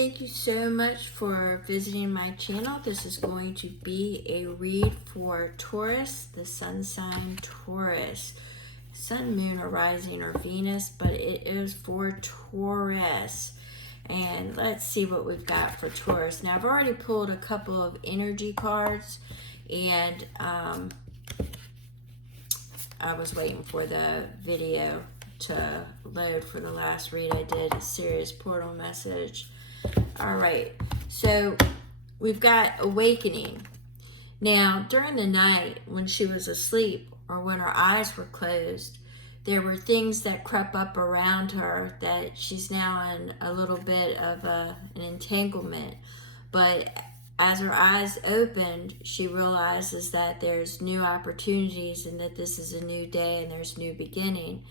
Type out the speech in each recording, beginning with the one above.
thank you so much for visiting my channel. This is going to be a read for Taurus, the sun sign Taurus. Sun, moon, or rising, or Venus, but it is for Taurus. And let's see what we've got for Taurus. Now, I've already pulled a couple of energy cards, and I was waiting for the video to load for the last read I did, a serious portal message. All right, so we've got awakening. Now, during the night when she was asleep or when her eyes were closed, there were things that crept up around her that she's now in a little bit of an entanglement. But as her eyes opened, she realizes that there's new opportunities and that this is a new day and there's new beginning.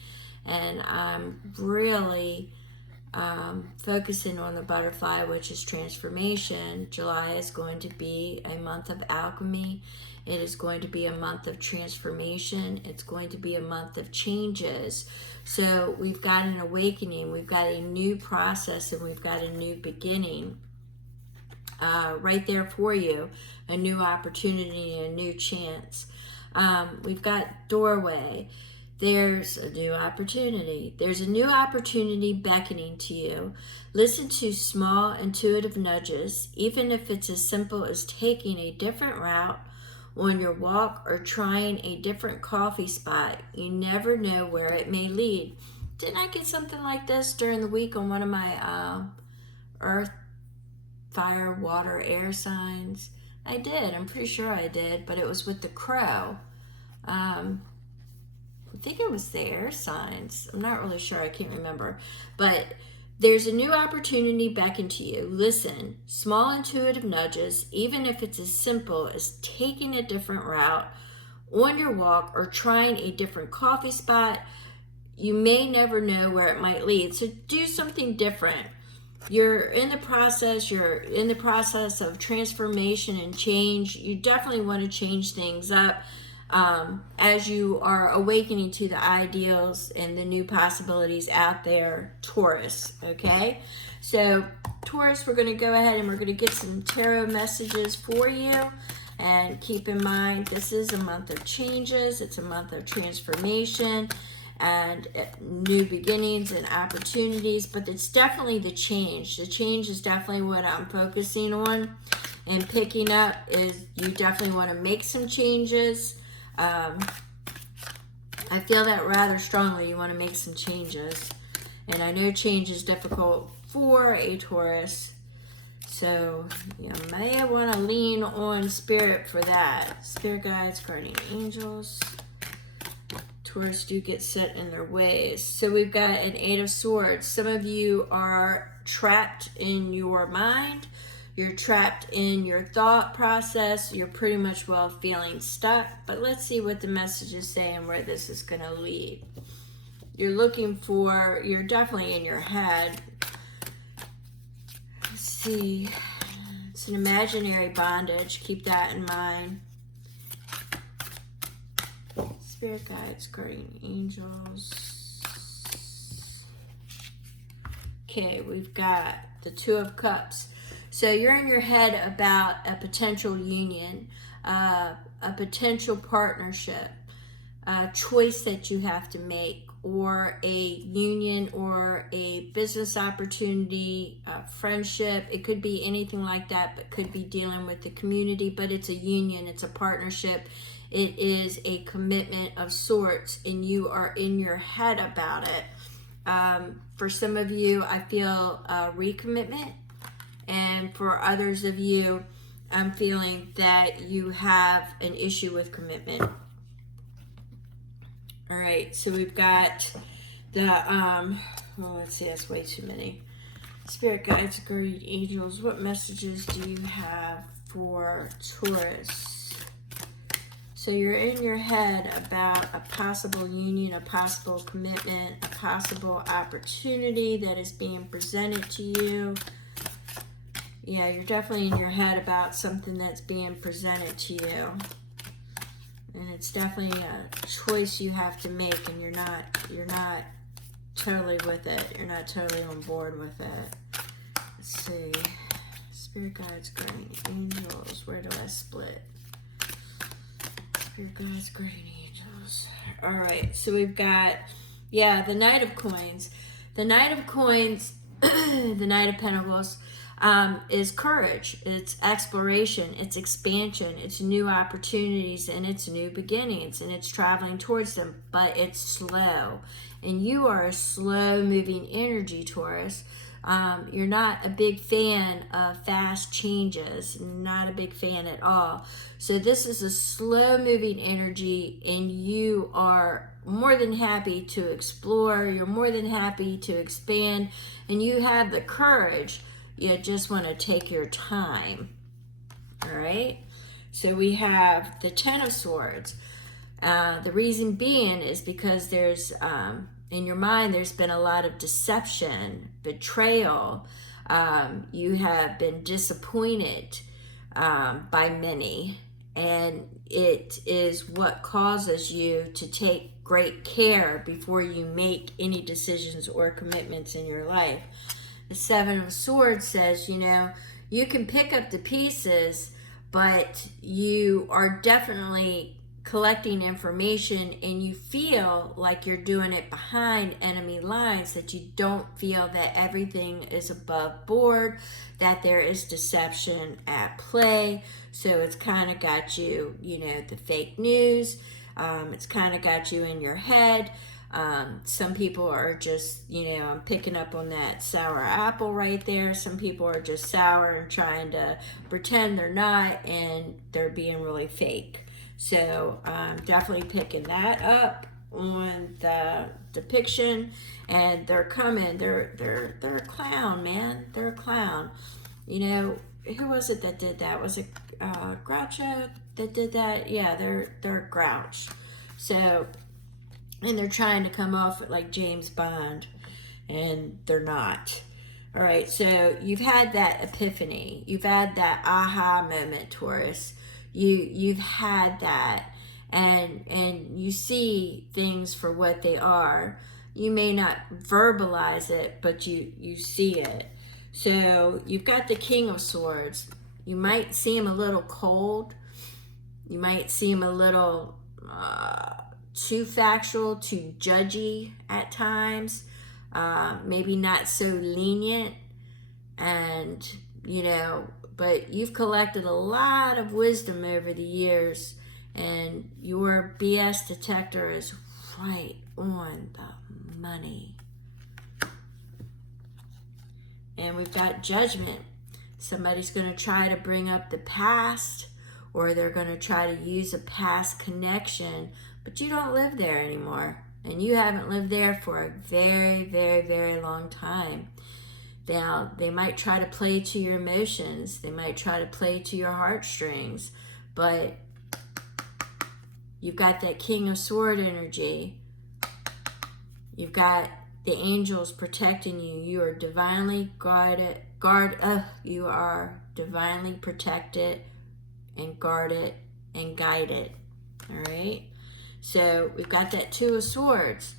And I'm really focusing on the butterfly, which is transformation. July is going to be a month of alchemy. It is going to be a month of transformation. It's going to be a month of changes. So we've got an awakening, we've got a new process, and we've got a new beginning right there for you. A new opportunity, a new chance. We've got doorway. There's a new opportunity. There's a new opportunity beckoning to you. Listen to small intuitive nudges, even if it's as simple as taking a different route on your walk or trying a different coffee spot. You never know where it may lead. Didn't I get something like this during the week on one of my earth, fire, water, air signs? I did. I'm pretty sure I did, but it was with the crow. I think it was the air signs. I'm not really sure. I can't remember. But there's a new opportunity beckoned to you. Listen, small intuitive nudges, even if it's as simple as taking a different route on your walk or trying a different coffee spot. You may never know where it might lead. So do something different. You're in the process of transformation and change. You definitely want to change things up. As you are awakening to the ideals and the new possibilities out there, Taurus, okay? So, Taurus, we're going to go ahead and we're going to get some tarot messages for you. And keep in mind, this is a month of changes. It's a month of transformation and new beginnings and opportunities. But it's definitely the change. The change is definitely what I'm focusing on and picking up. Is you definitely want to make some changes. I feel that rather strongly. You want to make some changes. And I know change is difficult for a Taurus. So you may want to lean on spirit for that. Spirit guides, guardian angels. Taurus do get set in their ways. So we've got an Eight of Swords. Some of you are trapped in your mind. You're trapped in your thought process. You're pretty much feeling stuck. But let's see what the message is saying, where this is going to lead. You're definitely in your head. Let's see. It's an imaginary bondage. Keep that in mind. Spirit guides, guardian angels. Okay, we've got the Two of Cups. So you're in your head about a potential union, a potential partnership, a choice that you have to make, or a union or a business opportunity, a friendship. It could be anything like that, but could be dealing with the community. But it's a union, it's a partnership. It is a commitment of sorts, and you are in your head about it. For some of you, I feel a recommitment. And for others of you, I'm feeling that you have an issue with commitment. All right, so we've got the, let's see, that's way too many. Spirit guides, guardian angels, what messages do you have for Taurus? So you're in your head about a possible union, a possible commitment, a possible opportunity that is being presented to you. Yeah, you're definitely in your head about something that's being presented to you. And it's definitely a choice you have to make, and you're not totally with it. You're not totally on board with it. Let's see. Spirit guides, guardian angels. Where do I split? Spirit guides, guardian angels. All right. So we've got, yeah, the Knight of Coins. The Knight of Coins, the Knight of Pentacles, is courage. It's exploration. It's expansion. It's new opportunities, and it's new beginnings, and it's traveling towards them. But it's slow, and you are a slow-moving energy, Taurus. You're not a big fan of fast changes, not a big fan at all. So this is a slow-moving energy, and you are more than happy to explore. You're more than happy to expand, and you have the courage. You just want to take your time. All right? So we have the Ten of Swords. The reason being is because there's... in your mind, there's been a lot of deception, betrayal. You have been disappointed by many, and it is what causes you to take great care before you make any decisions or commitments in your life. The Seven of Swords says, you know, you can pick up the pieces, but you are definitely collecting information, and you feel like you're doing it behind enemy lines, that you don't feel that everything is above board, that there is deception at play. So it's kind of got you, you know, the fake news. It's kind of got you in your head. Some people are just, you know, I'm picking up on that sour apple right there. Some people are just sour and trying to pretend they're not, and they're being really fake. So definitely picking that up on the depiction, and they're coming. They're a clown, man. They're a clown. You know, who was it that did that? Was it Groucho that did that? Yeah, they're Grouch. So, and they're trying to come off like James Bond, and they're not. All right, so you've had that epiphany. You've had that aha moment, Taurus. You've had that, and you see things for what they are. You may not verbalize it, but you see it. So you've got the King of Swords. You might see him a little cold. You might see him a little too factual, too judgy at times. Maybe not so lenient, and you know, but you've collected a lot of wisdom over the years, and your BS detector is right on the money. And we've got Judgment. Somebody's going to try to bring up the past, or they're going to try to use a past connection, but you don't live there anymore, and you haven't lived there for a very, very, very long time. Now, they might try to play to your emotions. They might try to play to your heartstrings. But you've got that King of Sword energy. You've got the angels protecting you. You are divinely you are divinely protected and guarded and guided. All right? So we've got that Two of Swords.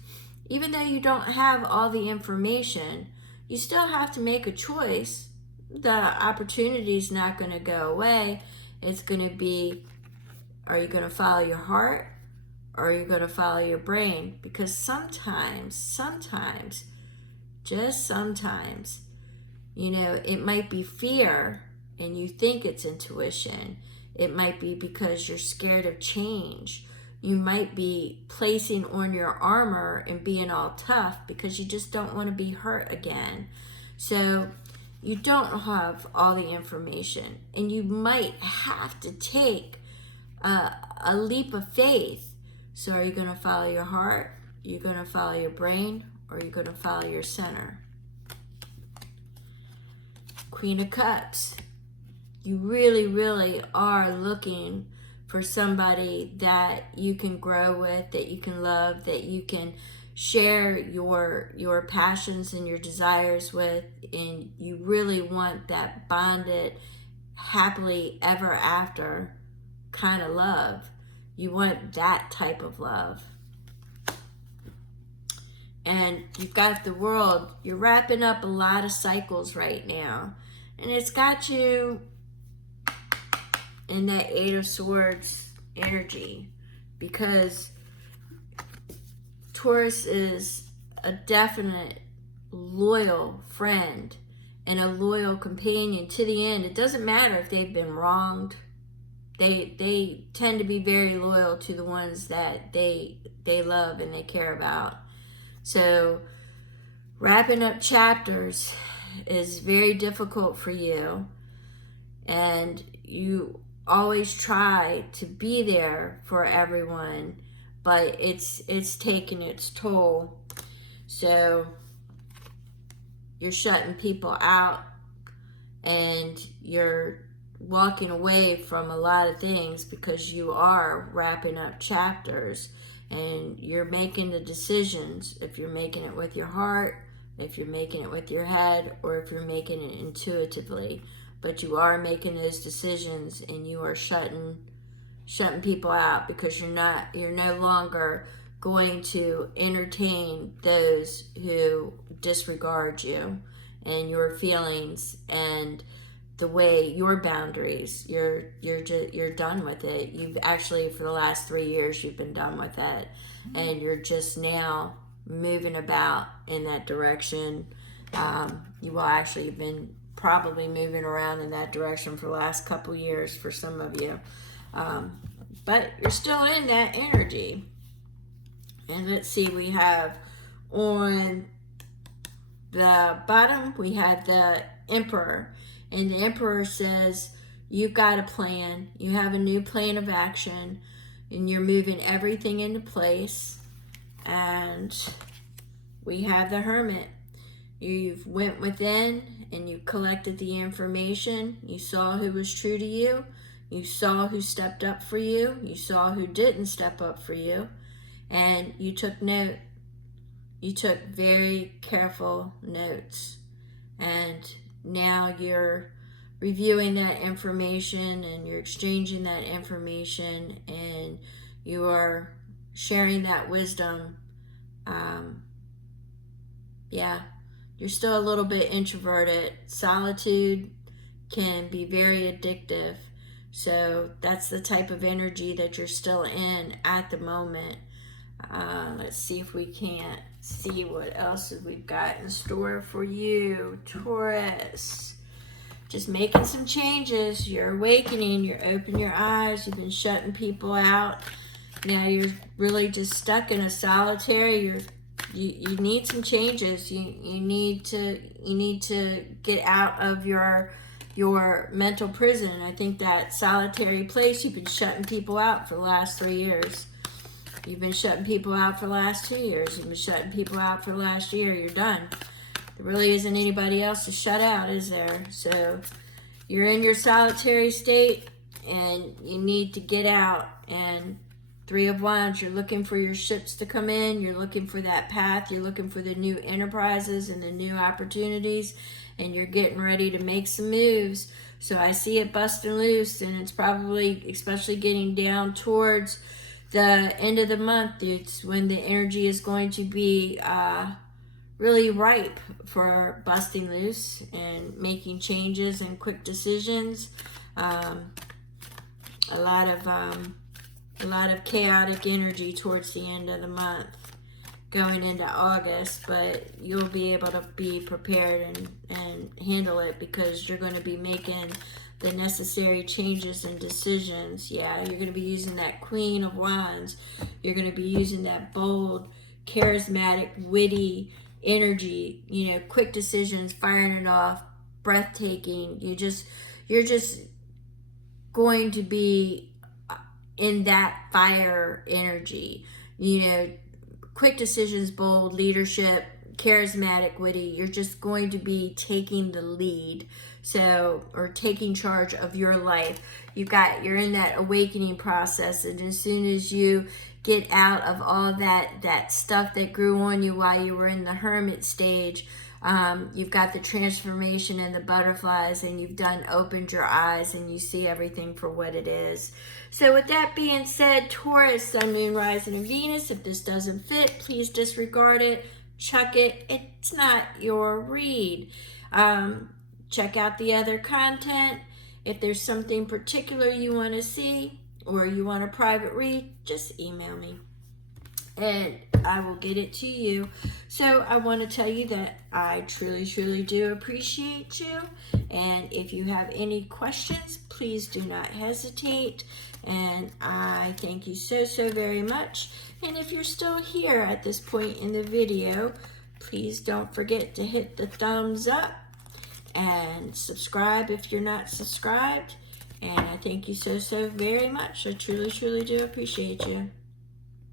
Even though you don't have all the information, you still have to make a choice. The opportunity is not going to go away. It's going to be, are you going to follow your heart, or are you going to follow your brain? Because sometimes, just sometimes, you know, it might be fear and you think it's intuition. It might be because you're scared of change. You might be placing on your armor and being all tough because you just don't want to be hurt again. So you don't have all the information, and you might have to take a leap of faith. So are you going to follow your heart? Are you going to follow your brain? Or are you going to follow your center? Queen of Cups. You really, really are looking for somebody that you can grow with, that you can love, that you can share your passions and your desires with, and you really want that bonded, happily ever after kind of love. You want that type of love. and you've got the world. You're wrapping up a lot of cycles right now, and it's got you in that Eight of Swords energy, because Taurus is a definite loyal friend and a loyal companion to the end. It doesn't matter if they've been wronged. They tend to be very loyal to the ones that they love and they care about. So wrapping up chapters is very difficult for you, and you always try to be there for everyone, but it's taking its toll. So you're shutting people out, and you're walking away from a lot of things because you are wrapping up chapters, and you're making the decisions, if you're making it with your heart, if you're making it with your head, or if you're making it intuitively. But you are making those decisions, and you are shutting people out, because you're no longer going to entertain those who disregard you and your feelings and the way your boundaries. You're done with it. You've actually, for the last 3 years, you've been done with it, and you're just now moving about in that direction. You will actually have been probably moving around in that direction for the last couple years for some of you, but you're still in that energy. And let's see, we have on the bottom, we have the Emperor, and the Emperor says you've got a plan, you have a new plan of action, and you're moving everything into place. And we have the Hermit. You've went within and you collected the information. You saw who was true to you. You saw who stepped up for you. You saw who didn't step up for you. And you took note. You took very careful notes. And now you're reviewing that information, and you're exchanging that information, and you are sharing that wisdom. You're still a little bit introverted. Solitude can be very addictive. So that's the type of energy that you're still in at the moment. Let's see if we can't see what else we've got in store for you, Taurus. Just making some changes. You're awakening. You're opening your eyes. You've been shutting people out. Now you're really just stuck in a solitary. You need some changes. You need to get out of your mental prison. I think that solitary place, you've been shutting people out for the last 3 years. You've been shutting people out for the last 2 years. You've been shutting people out for the last year. You're done. There really isn't anybody else to shut out, is there? So you're in your solitary state, and you need to get out. And Three of Wands, you're looking for your ships to come in. You're looking for that path. You're looking for the new enterprises and the new opportunities, and you're getting ready to make some moves. So I see it busting loose, and it's probably, especially getting down towards the end of the month, it's when the energy is going to be really ripe for busting loose and making changes and quick decisions. A lot of chaotic energy towards the end of the month going into August, but you'll be able to be prepared and handle it, because you're going to be making the necessary changes and decisions. Yeah, you're going to be using that Queen of Wands. You're going to be using that bold, charismatic, witty energy, quick decisions, firing it off, breathtaking. You're just going to be in that fire energy, quick decisions, bold leadership, charismatic, witty. You're just going to be taking the lead, or taking charge of your life. You're in that awakening process, and as soon as you get out of all that stuff that grew on you while you were in the hermit stage, you've got the transformation and the butterflies, and you've opened your eyes, and you see everything for what it is. So with that being said, Taurus, Sun, Moon, Rising, and Venus, if this doesn't fit, please disregard it. chuck it. It's not your read. Check out the other content. If there's something particular you want to see or you want a private read, just email me and I will get it to you. So I want to tell you that I truly, truly do appreciate you. And if you have any questions, please do not hesitate. And I thank you so, so very much. And if you're still here at this point in the video, please don't forget to hit the thumbs up and subscribe if you're not subscribed. And I thank you so, so very much. I truly, truly do appreciate you.